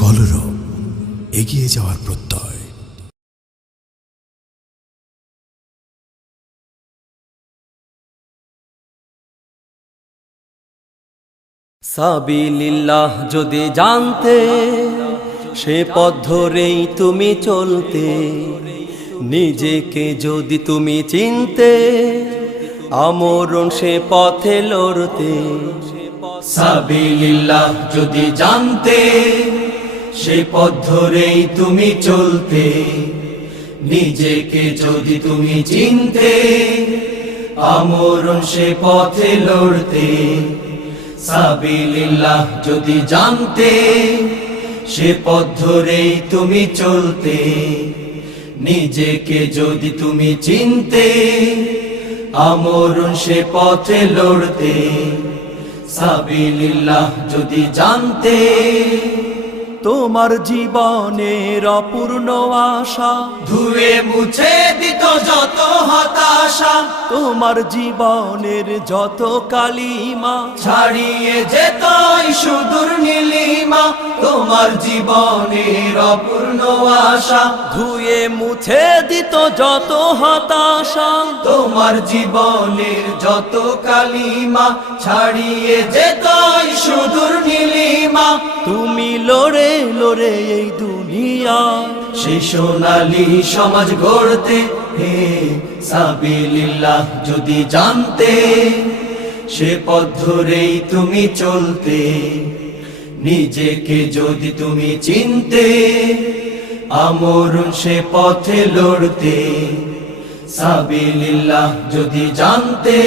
কলরব, এগিয়ে যাওয়ার প্রত্যয়। সাবিলিল্লাহ যদি জানতে, সে পথ ধরেই তুমি চলতে। নিজেকে যদি তুমি চিনতে, আমরণ সে পথে লড়তে। সাবিলিল্লাহ যদি জানতে, সে পথ ধরেই তুমি চলতে। নিজেকে যদি তুমি চিনতে, আমরণ সে পথে লড়তে। সাবিলিল্লাহ যদি জানতে, সে পথ ধরেই তুমি চলতে। নিজেকে যদি তুমি চিনতে, আমরণ সে পথে লড়তে। সাবিলিল্লাহ যদি জানতে, তোমার জীবনের অপূর্ণ আশা ধুয়ে মুছে দিত যত হতাশা। তোমার জীবনের যত কালিমা ছাড়িয়ে যেত সুদূর নীলিমা। তোমার জীবনের অপূর্ণ আশা ধুয়ে মুছে দিত যত হতাশা। তোমার জীবনের যত কালিমা ছাড়িয়ে যেত সুদূর নীলিমা। তুমি লড়ে লড়ে এই দুনিয়া সেই সোনালী সমাজ গড়তে। হে সাবিলিল্লাহ যদি জানতে, সে পথ ধরেই তুমি চলতে। নিজেকে যদি তুমি চিনতে, আমরণ সে পথে লড়তে। সাবিলিল্লাহ যদি জানতে,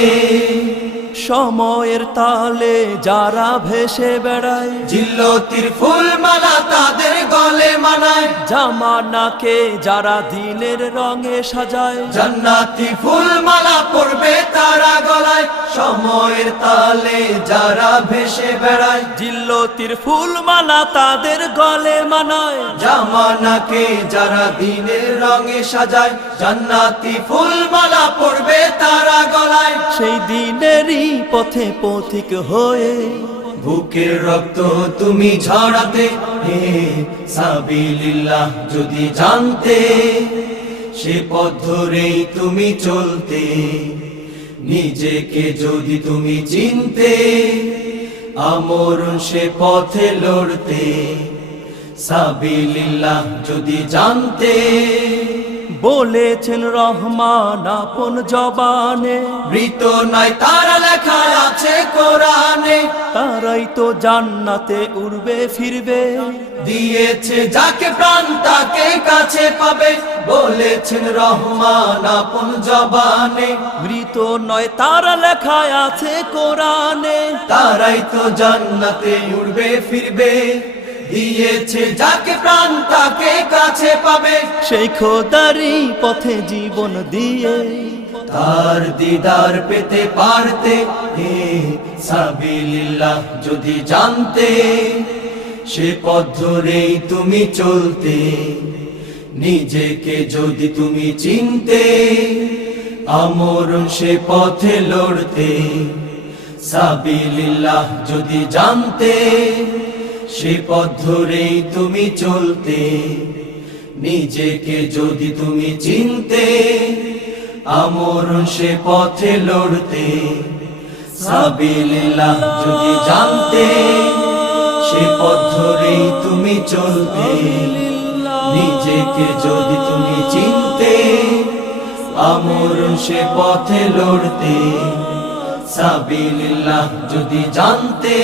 সময়ের তালে যারা ভেসে বেড়ায় জিল্লতির ফুলমালা তাদের গলে মানায়। জামানাকে যারা দিনের রঙে সাজায় জান্নাতি ফুলমালা পরবে তারা গলায়। সময়ের তালে যারা ভেসে বেড়ায় জিল্লতির ফুলমালা তাদের গলে মানায়। জামানাকে যারা দিনের রঙে সাজায়, জান্নাতি ফুলমালা পরবে তারা গলায়। সেই দিনেরই পথে পথিক হয়ে বুকের রক্ত তুমি ঝরাতে। হে সাবিলিল্লাহ যদি জানতে, সে পথ ধরেই তুমি চলতে। নিজেকে যদি তুমি চিনতে, আমরণ সে পথে লড়তে। সাবিলিল্লাহ যদি জানতে, বলেছেন রহমান আপন জবানে, মৃত নয় তারা লেখা আছে কোরআনে। তারাই তো জান্নাতে উড়বে ফিরবে। দিয়েছে যাকে প্রাণ তাকে কাছে পাবে, বলেছেন রহমান আপন জবানে। মৃত নয় তারা লেখায় আছে কোরআনে। তারাই তো জান্নাতে উড়বে ফিরবে। দিয়েছে যাকে প্রাণ তাকে কাছে পাবে। সেই খোদারি পথে জীবন দিয়ে তার দিদার পেতে পারতে। হে সাবিলিল্লাহ যদি জানতে, সে পথ ধরেই তুমি চলতে। নিজেকে যদি তুমি চিনতে, আমরণ সে পথে লড়তে। সাবিলিল্লাহ যদি জানতে, সে পথ ধরেই তুমি চলতে। নিজেকে যদি তুমি চিনতে, আমরণ সে পথে লড়তে। সাবিলিল্লাহ যদি জানতে, সে পথ ধরেই তুমি চলতে। নিজেকে যদি তুমি চিনতে, আমরণ সে পথে লড়তে। সাবিলিল্লাহ যদি জানতে।